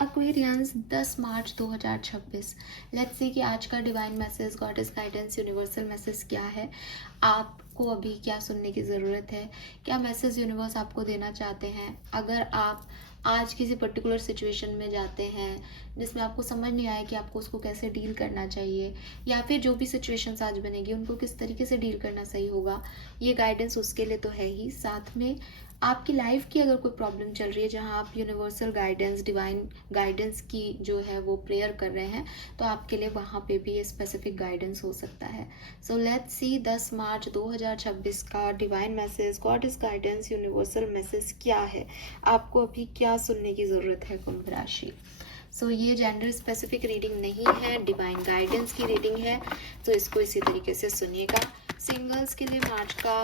Aquarians 10 March 2026। Let's see कि आज का divine message, goddess guidance, universal message क्या है, आपको अभी क्या सुनने की ज़रूरत है, क्या मैसेज यूनिवर्स आपको देना चाहते हैं। अगर आप आज किसी पर्टिकुलर सिचुएशन में जाते हैं जिसमें आपको समझ नहीं आया कि आपको उसको कैसे डील करना चाहिए, या फिर जो भी सिचुएशंस आज बनेगी उनको किस तरीके से डील करना सही होगा, ये गाइडेंस उसके लिए तो है ही। साथ में आपकी लाइफ की अगर कोई प्रॉब्लम चल रही है जहाँ आप यूनिवर्सल गाइडेंस, डिवाइन गाइडेंस की जो है वो प्रेयर कर रहे हैं, तो आपके लिए वहाँ पे भी ये स्पेसिफिक गाइडेंस हो सकता है। सो लेट्स सी 10 मार्च 2026 का divine message, God is guidance, universal message क्या है, आपको अभी क्या सुनने की ज़रूरत है कुंभ राशि। सो ये जेंडर स्पेसिफिक रीडिंग नहीं है, डिवाइन गाइडेंस की रीडिंग है, तो इसको इसी तरीके से सुनिएगा। सिंगल्स के लिए मार्च का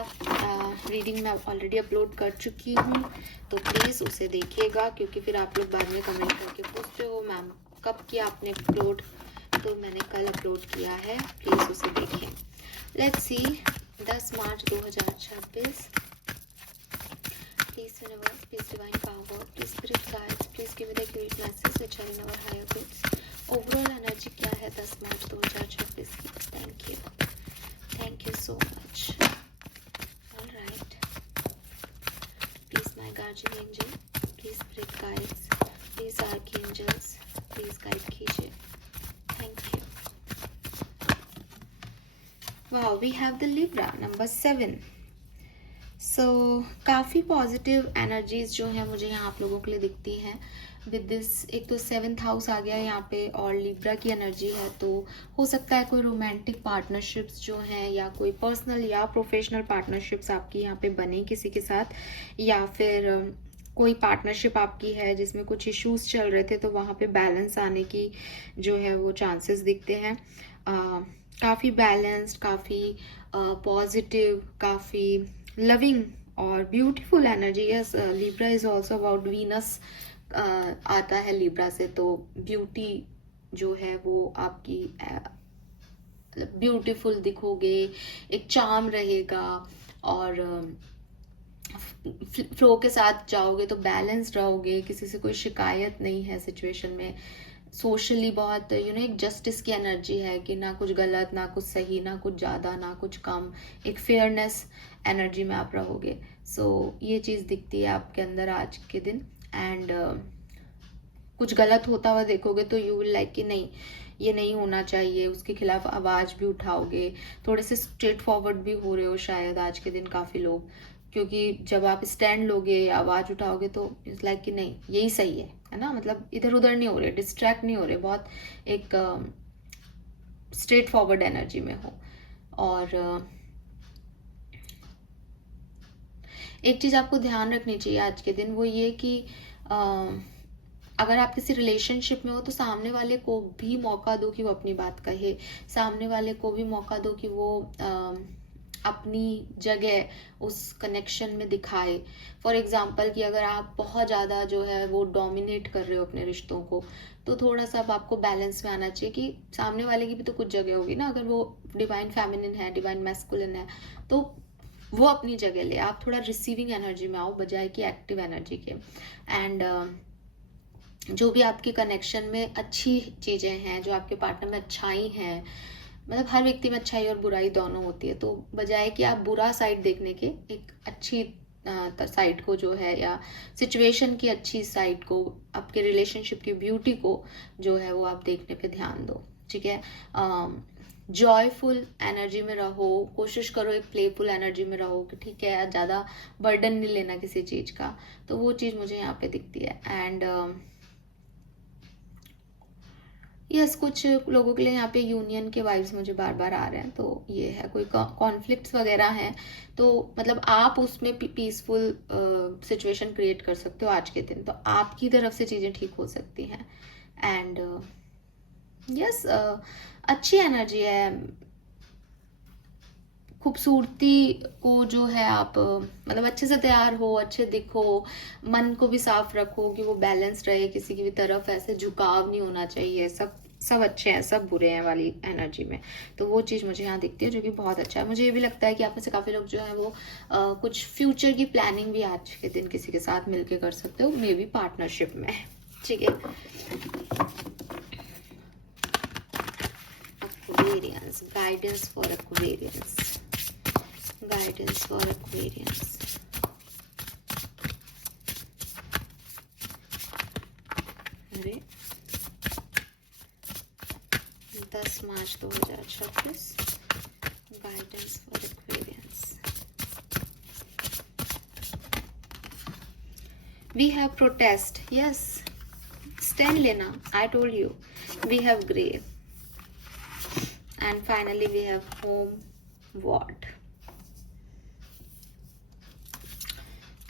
रीडिंग मैं ऑलरेडी अपलोड कर चुकी हूँ, तो प्लीज़ उसे देखिएगा, क्योंकि फिर आप लोग बाद में कमेंट करके पूछते हो मैम कब किया आपने अपलोड, तो मैंने कल अपलोड किया है, प्लीज़ उसे देखें। Let's see 10 March 2026। Please universe, please divine power, please spirit guides, please give me the accurate message which are in our higher goods. Overall energy क्या है 10 मार्च 2026 की। Thank you so much. All right. Please my guardian angel, please spirit guides, please archangels, please guide कीजिए। Thank you. Wow, we have the Libra number 7. सो काफ़ी positive energies जो हैं मुझे यहाँ आप लोगों के लिए दिखती हैं विद दिस। एक तो 7th हाउस आ गया यहाँ पे और लिब्रा की एनर्जी है, तो हो सकता है कोई रोमांटिक पार्टनरशिप्स जो हैं या कोई पर्सनल या प्रोफेशनल पार्टनरशिप्स आपकी यहाँ पे बने किसी के साथ, या फिर कोई पार्टनरशिप आपकी है जिसमें कुछ इश्यूज चल रहे थे, तो वहाँ पे बैलेंस आने की जो है वो चांसेस दिखते हैं। काफ़ी बैलेंस्ड, काफ़ी पॉजिटिव, काफ़ी लविंग और beautiful energy. Yes, Libra is also about Venus आता है लिब्रा से, तो ब्यूटी जो है वो आपकी ब्यूटीफुल दिखोगे, एक चार्म रहेगा और फ्लो के साथ जाओगे तो बैलेंस्ड रहोगे, किसी से कोई शिकायत नहीं है सिचुएशन में। सोशली बहुत एक जस्टिस की एनर्जी है कि ना कुछ गलत, ना कुछ सही, ना कुछ ज़्यादा, ना कुछ कम, एक फेयरनेस एनर्जी में आप रहोगे। सो ये चीज़ दिखती है आपके अंदर आज के दिन। एंड कुछ गलत होता हुआ देखोगे तो यू विल लाइक कि नहीं ये नहीं होना चाहिए, उसके खिलाफ आवाज़ भी उठाओगे। थोड़े से स्ट्रेट फॉरवर्ड भी हो रहे हो शायद आज के दिन काफ़ी लोग, क्योंकि जब आप स्टैंड लोगे, आवाज़ उठाओगे तो इट्स लाइक कि नहीं यही सही है ना, मतलब इधर उधर नहीं हो रहे, डिस्ट्रैक्ट नहीं हो रहे, बहुत एक स्ट्रेट फॉरवर्ड एनर्जी में हो। और एक चीज़ आपको ध्यान रखनी चाहिए आज के दिन, वो ये कि अगर आप किसी रिलेशनशिप में हो तो सामने वाले को भी मौका दो कि वो अपनी बात कहे, सामने वाले को भी मौका दो कि वो अपनी जगह उस कनेक्शन में दिखाए। फॉर एग्जाम्पल कि अगर आप बहुत ज़्यादा जो है वो डोमिनेट कर रहे हो अपने रिश्तों को, तो थोड़ा सा अब आपको बैलेंस में आना चाहिए कि सामने वाले की भी तो कुछ जगह होगी ना। अगर वो डिवाइन फेमिनिन है, डिवाइन मैस्कुलिन है, तो वो अपनी जगह ले, आप थोड़ा रिसीविंग एनर्जी में आओ बजाय कि एक्टिव एनर्जी के। एंड जो भी आपके कनेक्शन में अच्छी चीज़ें हैं, जो आपके पार्टनर में अच्छाई हैं, मतलब हर व्यक्ति में अच्छाई और बुराई दोनों होती है, तो बजाय कि आप बुरा साइड देखने के एक अच्छी साइड को जो है, या सिचुएशन की अच्छी साइड को, आपके रिलेशनशिप की ब्यूटी को जो है वो आप देखने पे ध्यान दो। ठीक है, जॉयफुल एनर्जी में रहो, कोशिश करो एक प्लेफुल एनर्जी में रहो कि ठीक है ज़्यादा बर्डन नहीं लेना किसी चीज़ का, तो वो चीज़ मुझे यहाँ पे दिखती है। एंड यस, कुछ लोगों के लिए यहाँ पे यूनियन के वाइब्स मुझे बार बार आ रहे हैं, तो ये है कोई कॉन्फ्लिक्ट्स वगैरह हैं, तो मतलब आप उसमें पीसफुल सिचुएशन क्रिएट कर सकते हो आज के दिन, तो आपकी तरफ से चीज़ें ठीक हो सकती हैं। एंड यस, अच्छी एनर्जी है, खूबसूरती को जो है आप मतलब अच्छे से तैयार हो, अच्छे दिखो, मन को भी साफ रखो कि वो बैलेंस रहे, किसी की भी तरफ ऐसे झुकाव नहीं होना चाहिए, सब अच्छे हैं, सब बुरे हैं वाली एनर्जी में। तो वो चीज़ मुझे यहाँ दिखती है जो कि बहुत अच्छा है। मुझे ये भी लगता है कि आप में से काफ़ी लोग जो है वो कुछ फ्यूचर की प्लानिंग भी आज के दिन किसी के साथ मिलके कर सकते हो, मे बी पार्टनरशिप में। ठीक है। Aquarians, guidance for Aquarians, guidance for Aquarians. अरे 10 मार्च 2026, guidance for Aquarians. We have protest, yes, stand Lena, I told you. We have grave, and finally we have home ward,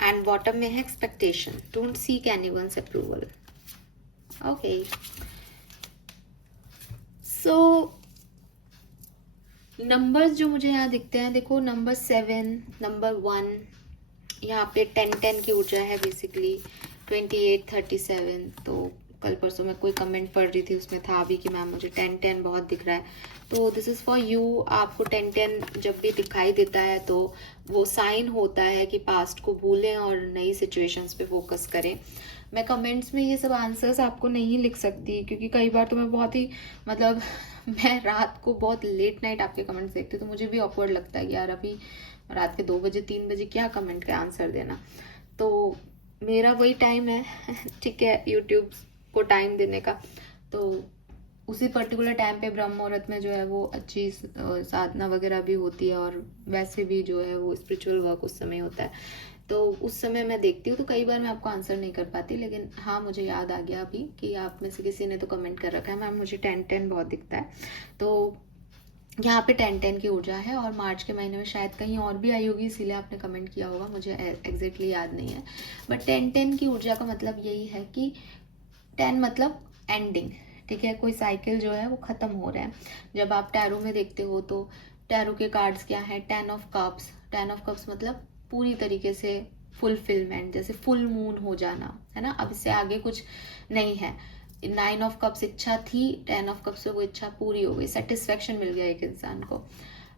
and bottom में है expectation, don't seek anyone's approval. Okay, so numbers जो मुझे यहाँ दिखते हैं, देखो number 7, number 1, यहाँ पे 10 की ऊर्जा है बेसिकली, 28, 37। तो कल परसों मैं कोई कमेंट पढ़ रही थी, उसमें था अभी कि मैम मुझे 10 बहुत दिख रहा है, तो दिस इज़ फॉर यू। आपको 10 जब भी दिखाई देता है तो वो साइन होता है कि पास्ट को भूलें और नई सिचुएशंस पे फोकस करें। मैं कमेंट्स में ये सब आंसर्स आपको नहीं लिख सकती, क्योंकि कई बार तो मैं बहुत ही मतलब मैं रात को बहुत लेट नाइट आपके कमेंट्स देखती हूँ, तो मुझे भी ऑकवर्ड लगता है कि यार अभी रात के 2 बजे 3 बजे क्या कमेंट का आंसर देना। तो मेरा वही टाइम है ठीक है, यूट्यूब को टाइम देने का। तो उसी पर्टिकुलर टाइम पे ब्रह्म मुहूर्त में जो है वो अच्छी साधना वगैरह भी होती है, और वैसे भी जो है वो स्पिरिचुअल वर्क उस समय होता है, तो उस समय मैं देखती हूँ। तो कई बार मैं आपको आंसर नहीं कर पाती, लेकिन हाँ मुझे याद आ गया अभी कि आप में से किसी ने तो कमेंट कर रखा है मैम मुझे 10 बहुत दिखता है। तो यहाँ पे 10 की ऊर्जा है, और मार्च के महीने में शायद कहीं और भी आई होगी, इसीलिए आपने कमेंट किया होगा, मुझे एग्जैक्टली याद नहीं है। बट 10 की ऊर्जा का मतलब यही है कि 10 मतलब एंडिंग, ठीक है, कोई साइकिल जो है वो ख़त्म हो रहा है। जब आप टैरो में देखते हो तो टैरो के कार्ड्स क्या है, 10 ऑफ कप्स। 10 ऑफ कप्स मतलब पूरी तरीके से फुलफिलमेंट, जैसे फुल मून हो जाना, है ना, अब इससे आगे कुछ नहीं है। 9 ऑफ कप्स इच्छा थी, 10 ऑफ कप्स से वो इच्छा पूरी हो गई, सेटिस्फेक्शन मिल गया एक इंसान को।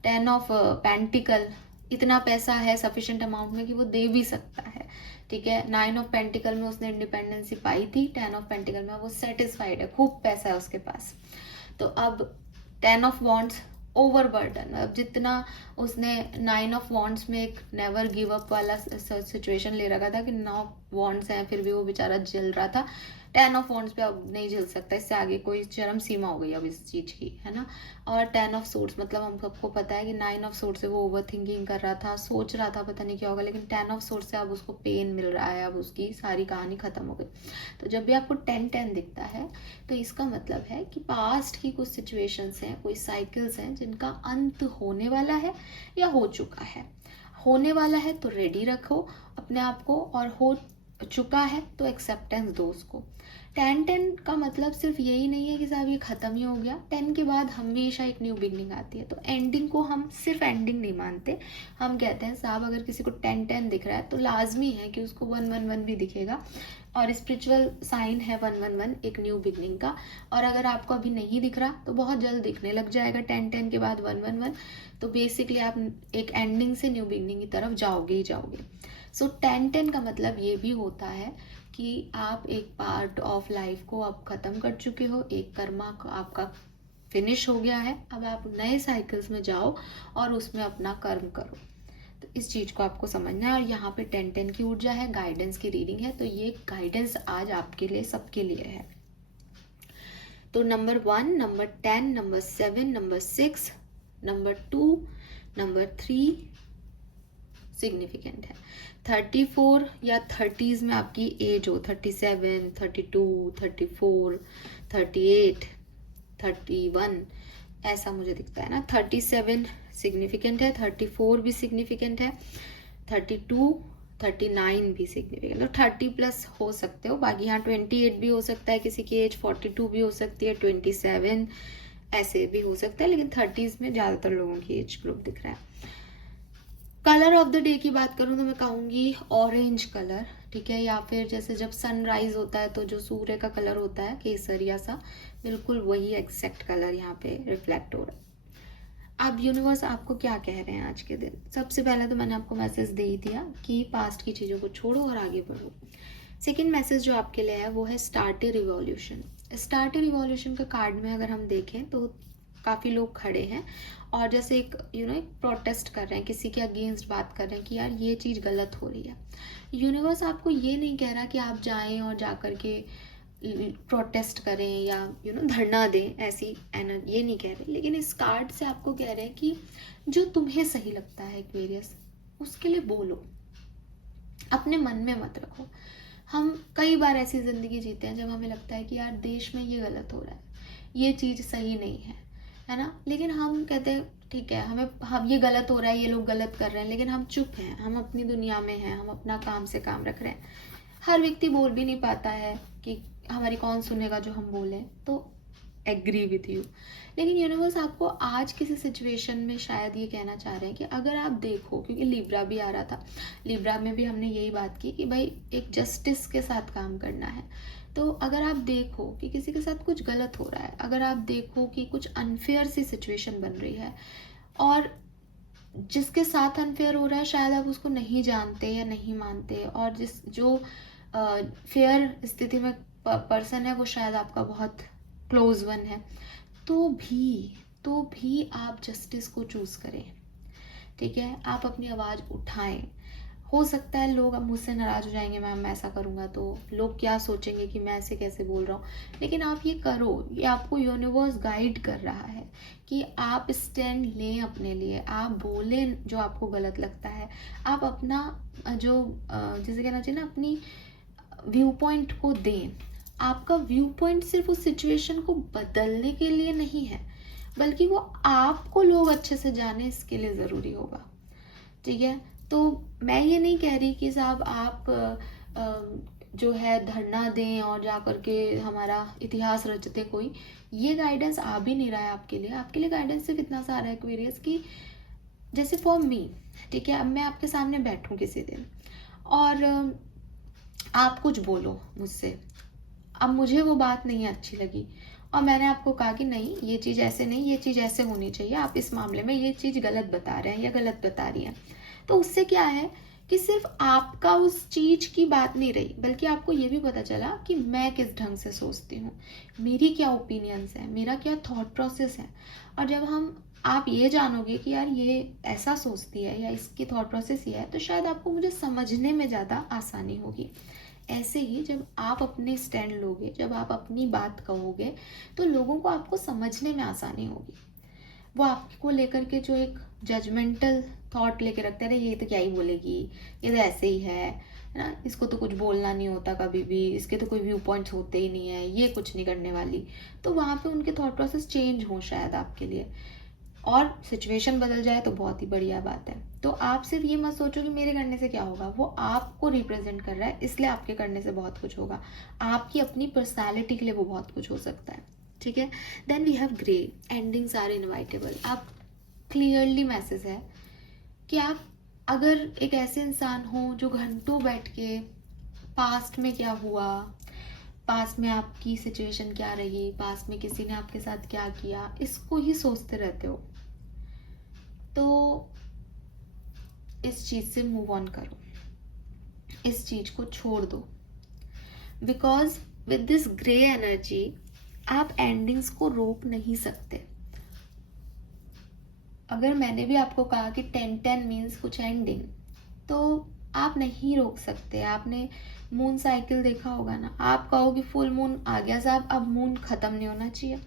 10 ऑफ पेंटिकल, इतना पैसा है सफिशिएंट अमाउंट में कि वो दे भी सकता है, ठीक है। 9 ऑफ पेंटिकल में उसने इंडिपेंडेंसी पाई थी, 10 ऑफ पेंटिकल में वो सेटिस्फाइड है, खूब पैसा है उसके पास। तो अब 10 ऑफ वॉन्ट्स, ओवर बर्डन, अब जितना उसने 9 ऑफ वॉन्ट्स में एक नेवर गिव अप वाला सिचुएशन ले रखा था कि 9 वॉन्ट्स हैं फिर भी वो बेचारा जल रहा था, 10 ऑफ वॉन्ट्स पे अब नहीं झेल सकता, इससे आगे कोई चरम सीमा हो गई अब इस चीज की, है ना। और 10 ऑफ सोर्ट्स मतलब हम सबको पता है कि 9 ऑफ सोर्ट्स से वो ओवर थिंकिंग कर रहा था, सोच रहा था पता नहीं क्या होगा, लेकिन 10 ऑफ सोर्ट्स से अब उसको पेन मिल रहा है, अब उसकी सारी कहानी खत्म हो गई। तो जब भी आपको 10 दिखता है तो इसका मतलब है कि पास्ट की कुछ सिचुएशंस हैं, कोई साइकिल्स हैं जिनका अंत होने वाला है या हो चुका है। होने वाला है तो रेडी रखो अपने आप को, और हो चुका है तो एक्सेप्टेंस दो उसको। 10 का मतलब सिर्फ यही नहीं है कि साहब ये खत्म ही हो गया, 10 के बाद हमेशा एक न्यू बिगनिंग आती है। तो एंडिंग को हम सिर्फ एंडिंग नहीं मानते, हम कहते हैं साहब अगर किसी को 10 दिख रहा है तो लाजमी है कि उसको 111 भी दिखेगा, और स्पिरिचुअल साइन है 111 एक न्यू बिगनिंग का। और अगर आपको अभी नहीं दिख रहा तो बहुत जल्द दिखने लग जाएगा 10 के बाद 111। तो बेसिकली आप एक एंडिंग से न्यू बिगनिंग की तरफ जाओगे ही जाओगे। सो 10 का मतलब ये भी होता है कि आप एक पार्ट ऑफ लाइफ को अब ख़त्म कर चुके हो, एक कर्मा आपका फिनिश हो गया है, अब आप नए साइकिल्स में जाओ और उसमें अपना कर्म करो। तो इस चीज़ को आपको समझना है। और यहाँ पे 10 की ऊर्जा है, गाइडेंस की रीडिंग है, तो ये गाइडेंस आज आपके लिए सबके लिए है। तो number 1, number 10, number 7, number 6, number 2, number 3 significant है। 34 या 30s में आपकी एज हो, 37, 32, 34, 38, 31, ऐसा मुझे दिखता है ना। 37 सिग्निफिकेंट है, 34 भी सिग्निफिकेंट है, 32, 39 भी सिग्निफिकेंट है। 30+ हो सकते हो, बाकी यहाँ 28 भी हो सकता है किसी की एज, 42 भी हो सकती है, 27 ऐसे भी हो सकता है, लेकिन 30s में ज़्यादातर लोगों की एज ग्रुप दिख रहा है। कलर ऑफ द डे की बात करूँ तो मैं कहूँगी ऑरेंज कलर, ठीक है, या फिर जैसे जब सनराइज होता है तो जो सूर्य का कलर होता है केसरिया सा, बिल्कुल वही एग्जैक्ट कलर यहाँ पे रिफ्लेक्ट हो रहा है। अब यूनिवर्स आपको क्या कह रहे हैं आज के दिन? सबसे पहले तो मैंने आपको मैसेज दे ही दिया कि पास्ट की चीज़ों को छोड़ो और आगे बढ़ो। सेकेंड मैसेज जो आपके लिए है वो है स्टार्ट ए रिवॉल्यूशन। स्टार्ट ए रिवॉल्यूशन का कार्ड में अगर हम देखें तो काफ़ी लोग खड़े हैं और जैसे एक एक प्रोटेस्ट कर रहे हैं, किसी के अगेंस्ट बात कर रहे हैं कि यार ये चीज़ गलत हो रही है। यूनिवर्स आपको ये नहीं कह रहा कि आप जाएं और जा कर के प्रोटेस्ट करें या धरना दें, ऐसी ये नहीं कह रहे, लेकिन इस कार्ड से आपको कह रहे हैं कि जो तुम्हें सही लगता है एक्वेरियस, उसके लिए बोलो, अपने मन में मत रखो। हम कई बार ऐसी ज़िंदगी जीते हैं जब हमें लगता है कि यार देश में ये गलत हो रहा है, ये चीज़ सही नहीं है ना, लेकिन हम कहते हैं ठीक है, हम ये गलत हो रहा है, ये लोग गलत कर रहे हैं, लेकिन हम चुप हैं, हम अपनी दुनिया में हैं, हम अपना काम से काम रख रहे हैं। हर व्यक्ति बोल भी नहीं पाता है कि हमारी कौन सुनेगा जो हम बोलें, तो एग्री विथ यू। लेकिन यूनिवर्स आपको आज किसी सिचुएशन में शायद ये कहना चाह रहे हैं कि अगर आप देखो, क्योंकि लिब्रा भी आ रहा था, लिब्रा में भी हमने यही बात की कि भाई एक जस्टिस के साथ काम करना है। तो अगर आप देखो कि किसी के साथ कुछ गलत हो रहा है, अगर आप देखो कि कुछ अनफेयर सी सिचुएशन बन रही है और जिसके साथ अनफेयर हो रहा है शायद आप उसको नहीं जानते या नहीं मानते, और जो फेयर स्थिति में पर्सन है वो शायद आपका बहुत क्लोज वन है, तो भी आप जस्टिस को चूज़ करें। ठीक है, आप अपनी आवाज़ उठाएं। हो सकता है लोग अब मुझसे नाराज़ हो जाएंगे, मैम ऐसा करूँगा तो लोग क्या सोचेंगे कि मैं ऐसे कैसे बोल रहा हूँ, लेकिन आप ये करो, ये आपको यूनिवर्स गाइड कर रहा है कि आप स्टैंड लें अपने लिए, आप बोलें जो आपको गलत लगता है, आप अपना जो जैसे कहना चाहिए ना, अपनी व्यू पॉइंट को दें। आपका व्यू पॉइंट सिर्फ उस सिचुएशन को बदलने के लिए नहीं है, बल्कि वो आपको लोग अच्छे से जाने इसके लिए ज़रूरी होगा। ठीक है, तो मैं ये नहीं कह रही कि साहब आप जो है धरना दें और जा कर के हमारा इतिहास रच दे कोई, ये गाइडेंस आ भी नहीं रहा है आपके लिए। आपके लिए गाइडेंस सिर्फ इतना सा आ रहा है एक्वेरियस की, जैसे फॉर मी, ठीक है, अब मैं आपके सामने बैठूं किसी दिन और आप कुछ बोलो मुझसे, अब मुझे वो बात नहीं अच्छी लगी और मैंने आपको कहा कि नहीं ये चीज़ ऐसे नहीं, ये चीज़ ऐसे होनी चाहिए, आप इस मामले में ये चीज़ गलत बता रहे हैं या गलत बता रही हैं, तो उससे क्या है कि सिर्फ आपका उस चीज़ की बात नहीं रही, बल्कि आपको ये भी पता चला कि मैं किस ढंग से सोचती हूँ, मेरी क्या ओपिनियंस है, मेरा क्या थॉट प्रोसेस है। और जब आप ये जानोगे कि यार ये ऐसा सोचती है या इसकी थॉट प्रोसेस ये है, तो शायद आपको मुझे समझने में ज़्यादा आसानी होगी। ऐसे ही जब आप अपने स्टैंड लोगे, जब आप अपनी बात कहोगे, तो लोगों को आपको समझने में आसानी होगी। वो आपको लेकर के जो एक जजमेंटल थॉट लेके रखते हैं, ये तो क्या ही बोलेगी, ये तो ऐसे ही है ना, इसको तो कुछ बोलना नहीं होता कभी भी, इसके तो कोई व्यू पॉइंट्स होते ही नहीं है, ये कुछ नहीं करने वाली, तो वहाँ पे उनके थॉट प्रोसेस चेंज हो शायद आपके लिए, और सिचुएशन बदल जाए तो बहुत ही बढ़िया बात है। तो आप सिर्फ ये मत सोचो कि मेरे करने से क्या होगा, वो आपको रिप्रेजेंट कर रहा है इसलिए आपके करने से बहुत कुछ होगा, आपकी अपनी पर्सनैलिटी के लिए वो बहुत कुछ हो सकता है। ठीक है, then we have grey, endings are inevitable. आप क्लियरली मैसेज है कि आप अगर एक ऐसे इंसान हो जो घंटों बैठ के पास्ट में क्या हुआ, पास्ट में आपकी सिचुएशन क्या रही, पास्ट में किसी ने आपके साथ क्या किया, इसको ही सोचते रहते हो, तो इस चीज़ से मूव ऑन करो, इस चीज़ को छोड़ दो, because with this grey energy आप एंडिंग्स को रोक नहीं सकते। अगर मैंने भी आपको कहा कि 10-10 मीन्स कुछ एंडिंग, तो आप नहीं रोक सकते। आपने मून साइकिल देखा होगा ना, आप कहो कि फुल मून आ गया साहब, अब मून ख़त्म नहीं होना चाहिए,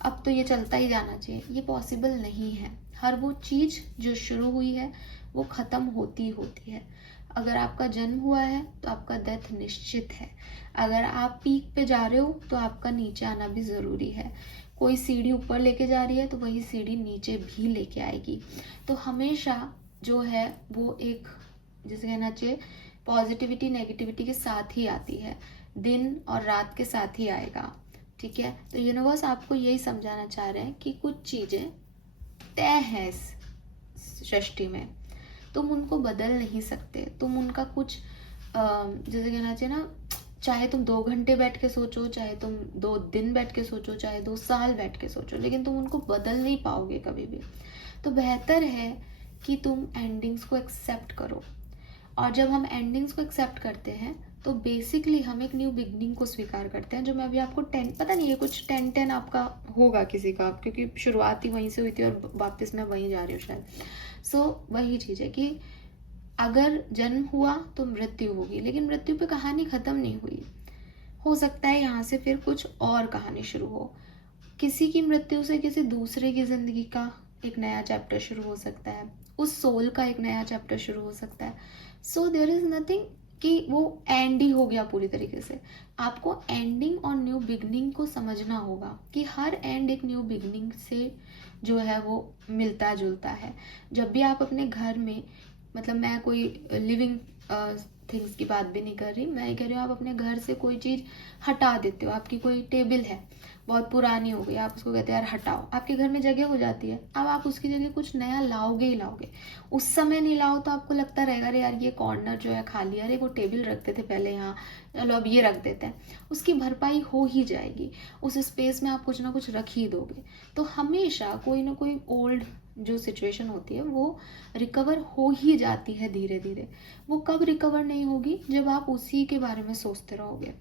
अब तो ये चलता ही जाना चाहिए, ये पॉसिबल नहीं है। हर वो चीज़ जो शुरू हुई है वो ख़त्म होती होती है। अगर आपका जन्म हुआ है तो आपका डेथ निश्चित है, अगर आप पीक पे जा रहे हो तो आपका नीचे आना भी ज़रूरी है। कोई सीढ़ी ऊपर लेके जा रही है तो वही सीढ़ी नीचे भी लेके आएगी। तो हमेशा जो है वो एक, जैसे कहना चाहिए, पॉजिटिविटी नेगेटिविटी के साथ ही आती है, दिन और रात के साथ ही आएगा। ठीक है, तो यूनिवर्स आपको यही समझाना चाह रहे हैं कि कुछ चीज़ें तय हैं इस सृष्टि में, तुम उनको बदल नहीं सकते। तुम उनका कुछ जैसे कहना चाहिए ना, चाहे तुम 2 घंटे बैठ के सोचो, चाहे तुम 2 दिन बैठ के सोचो, चाहे 2 साल बैठ के सोचो, लेकिन तुम उनको बदल नहीं पाओगे कभी भी। तो बेहतर है कि तुम एंडिंग्स को एक्सेप्ट करो, और जब हम एंडिंग्स को एक्सेप्ट करते हैं तो बेसिकली हम एक न्यू बिगनिंग को स्वीकार करते हैं, जो मैं अभी आपको 10, पता नहीं है कुछ 10-10 आपका होगा किसी का, क्योंकि शुरुआत ही वहीं से हुई थी और वापस मैं वहीं जा रही हूँ शायद। सो वही चीज़ है कि अगर जन्म हुआ तो मृत्यु होगी, लेकिन मृत्यु पे कहानी ख़त्म नहीं हुई। हो सकता है यहाँ से फिर कुछ और कहानी शुरू हो। किसी की मृत्यु से किसी दूसरे की ज़िंदगी का एक नया चैप्टर शुरू हो सकता है, उस सोल का एक नया चैप्टर शुरू हो सकता है। सो देयर इज़ नथिंग कि वो एंड ही हो गया पूरी तरीके से। आपको एंडिंग और न्यू बिगनिंग को समझना होगा कि हर एंड एक न्यू बिगनिंग से जो है वो मिलता जुलता है। जब भी आप अपने घर में, मतलब मैं कोई लिविंग थिंग्स की बात भी नहीं कर रही, मैं ये कह रही हूँ आप अपने घर से कोई चीज़ हटा देते हो। आपकी कोई टेबल है, बहुत पुरानी हो गई, आप उसको कहते हैं यार हटाओ, आपके घर में जगह हो जाती है। अब आप उसकी जगह कुछ नया लाओगे ही लाओगे। उस समय नहीं लाओ तो आपको लगता रहेगा अरे यार ये कॉर्नर जो है खाली है, अरे वो टेबल रखते थे पहले यहाँ, चलो अब ये रख देते हैं। उसकी भरपाई हो ही जाएगी, उस स्पेस में आप कुछ ना कुछ रख ही दोगे। तो हमेशा कोई ना कोई ओल्ड जो सिचुएशन होती है वो रिकवर हो ही जाती है धीरे धीरे। वो कब रिकवर नहीं होगी, जब आप उसी के बारे में सोचते रहोगे।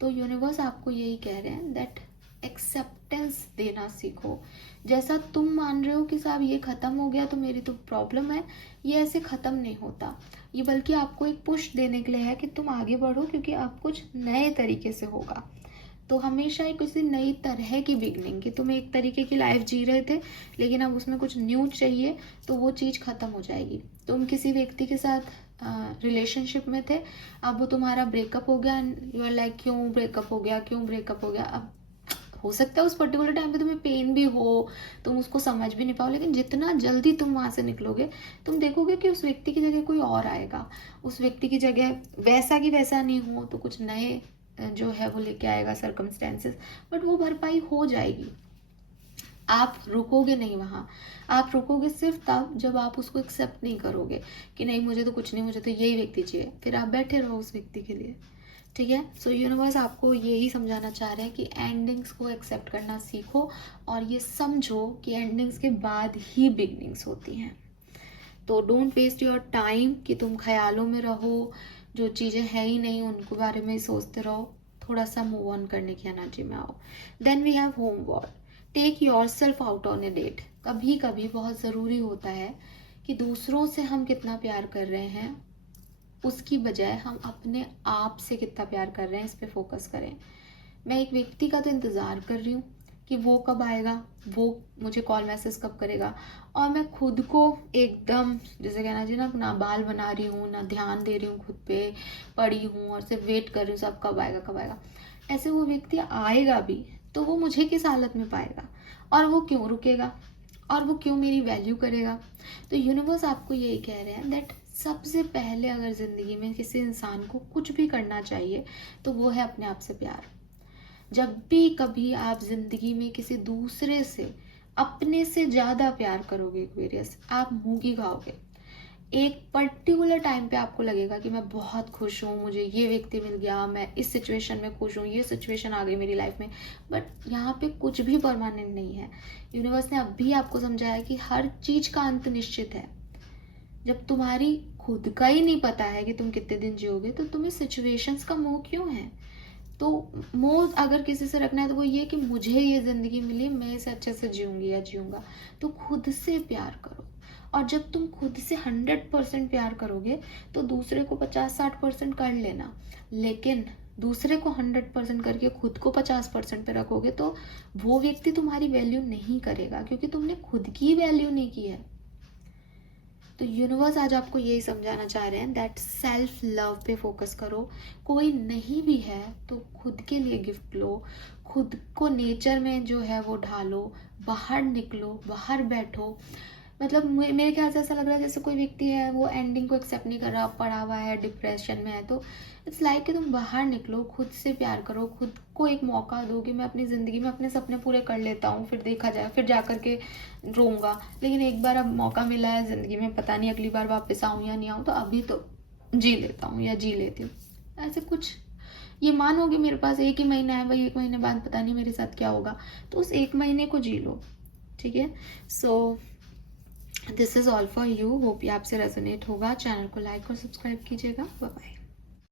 तो यूनिवर्स आपको यही कह रहे हैं दैट एक्सेप्टेंस देना सीखो। जैसा तुम मान रहे हो कि साहब ये ख़त्म हो गया तो मेरी तो प्रॉब्लम है, ये ऐसे ख़त्म नहीं होता। ये बल्कि आपको एक पुश देने के लिए है कि तुम आगे बढ़ो, क्योंकि अब कुछ नए तरीके से होगा। तो हमेशा एक किसी नई तरह की बिगनिंग, कि तुम एक तरीके की लाइफ जी रहे थे लेकिन अब उसमें कुछ न्यू चाहिए, तो वो चीज़ ख़त्म हो जाएगी। तुम किसी व्यक्ति के साथ रिलेशनशिप में थे, अब वो तुम्हारा ब्रेकअप हो गया, यू आर लाइक क्यों ब्रेकअप हो गया, क्यों ब्रेकअप हो गया। अब हो सकता है उस पर्टिकुलर टाइम पे तुम्हें पेन भी हो, तुम उसको समझ भी नहीं पाओ, लेकिन जितना जल्दी तुम वहाँ से निकलोगे, तुम देखोगे कि उस व्यक्ति की जगह कोई और आएगा। उस व्यक्ति की जगह वैसा कि वैसा नहीं हो तो कुछ नए जो है वो लेके आएगा सर्कमस्टेंसेस, बट वो भरपाई हो जाएगी। आप रुकोगे नहीं वहाँ, आप रुकोगे सिर्फ तब जब आप उसको एक्सेप्ट नहीं करोगे कि नहीं मुझे तो कुछ नहीं, मुझे तो यही व्यक्ति चाहिए, फिर आप बैठे रहो उस व्यक्ति के लिए। ठीक है। सो यूनिवर्स आपको यही समझाना चाह रहे हैं कि एंडिंग्स को एक्सेप्ट करना सीखो, और ये समझो कि एंडिंग्स के बाद ही बिगनिंग्स होती हैं। तो डोंट वेस्ट योर टाइम कि तुम ख्यालों में रहो, जो चीज़ें हैं ही नहीं उनके बारे में सोचते रहो। थोड़ा सा मूव ऑन करने की एनर्जी में आओ। Then we have homework. Take yourself out on a date. कभी कभी बहुत ज़रूरी होता है कि दूसरों से हम कितना प्यार कर रहे हैं उसकी बजाय हम अपने आप से कितना प्यार कर रहे हैं इस पे फोकस करें। मैं एक व्यक्ति का तो इंतज़ार कर रही हूँ कि वो कब आएगा, वो मुझे कॉल मैसेज कब करेगा, और मैं खुद को एकदम जैसे कहना चाहिए ना बाल बना रही हूँ, ना ध्यान दे रही हूँ खुद पे, पड़ी हूँ और सिर्फ वेट कर रही हूँ सब कब आएगा कब आएगा। ऐसे वो व्यक्ति आएगा भी तो वो मुझे किस हालत में पाएगा, और वो क्यों रुकेगा, और वो क्यों मेरी वैल्यू करेगा। तो यूनिवर्स आपको यही कह रहे हैं दैट सबसे पहले अगर ज़िंदगी में किसी इंसान को कुछ भी करना चाहिए तो वो है अपने आप से प्यार। जब भी कभी आप ज़िंदगी में किसी दूसरे से अपने से ज़्यादा प्यार करोगे एक्वेरियस, आप मुँह की खाओगे। एक पर्टिकुलर टाइम पे आपको लगेगा कि मैं बहुत खुश हूँ, मुझे ये व्यक्ति मिल गया, मैं इस सिचुएशन में खुश हूँ, ये सिचुएशन आ गई मेरी लाइफ में। बट यहाँ पे कुछ भी परमानेंट नहीं है। यूनिवर्स ने अब भी आपको समझाया कि हर चीज़ का अंत निश्चित है। जब तुम्हारी खुद का ही नहीं पता है कि तुम कितने दिन जियोगे तो तुम्हें सिचुएशंस का मोह क्यों है। तो मोह अगर किसी से रखना है तो वो ये कि मुझे ये ज़िंदगी मिली, मैं इसे अच्छे से जीऊँगी या जीऊँगा। तो खुद से प्यार करो, और जब तुम खुद से 100% प्यार करोगे तो दूसरे को 50-60% कर लेना, लेकिन दूसरे को 100% करके खुद को 50% पे रखोगे तो वो व्यक्ति तुम्हारी वैल्यू नहीं करेगा, क्योंकि तुमने खुद की वैल्यू नहीं की है। तो यूनिवर्स आज आपको यही समझाना चाह रहे हैं दैट सेल्फ लव पे फोकस करो। कोई नहीं भी है तो खुद के लिए गिफ्ट लो, खुद को नेचर में जो है वो ढालो, बाहर निकलो, बाहर बैठो। मतलब मेरे ख्याल से ऐसा लग रहा है जैसे कोई व्यक्ति है वो एंडिंग को एक्सेप्ट नहीं कर रहा, पड़ा हुआ है, डिप्रेशन में है, तो इट्स लाइक कि तुम बाहर निकलो, खुद से प्यार करो, खुद को एक मौका दो कि मैं अपनी ज़िंदगी में अपने सपने पूरे कर लेता हूँ, फिर देखा जाए, फिर जा कर के रोऊंगा। लेकिन एक बार अब मौका मिला है ज़िंदगी में, पता नहीं अगली बार वापस आऊँ या नहीं आऊँ, तो अभी तो जी लेता हूँ या जी लेती हूँ। ऐसे कुछ ये मानोगे मेरे पास 1 ही महीना है भाई, 1 महीने बाद पता नहीं मेरे साथ क्या होगा, तो उस 1 महीने को जी लो। ठीक है। So this is all for you. Hope ये आपसे रेजोनेट होगा। चैनल को लाइक और सब्सक्राइब कीजिएगा। Bye bye.